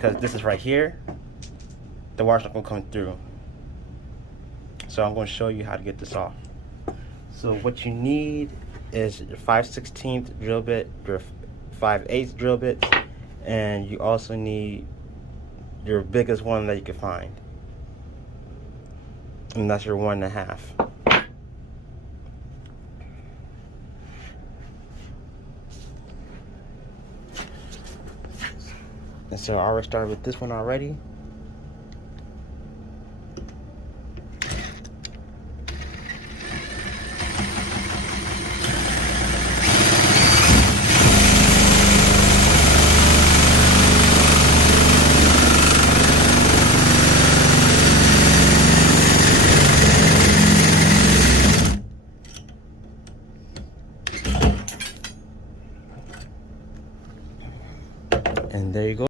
because this is right here, the wire's not going to come through. So I'm going to show you how to get this off. So what you need is your 5/16 drill bit, your 5/8 drill bit, and you also need your biggest one that you can find, and that's your 1.5. And so I already started with this one already.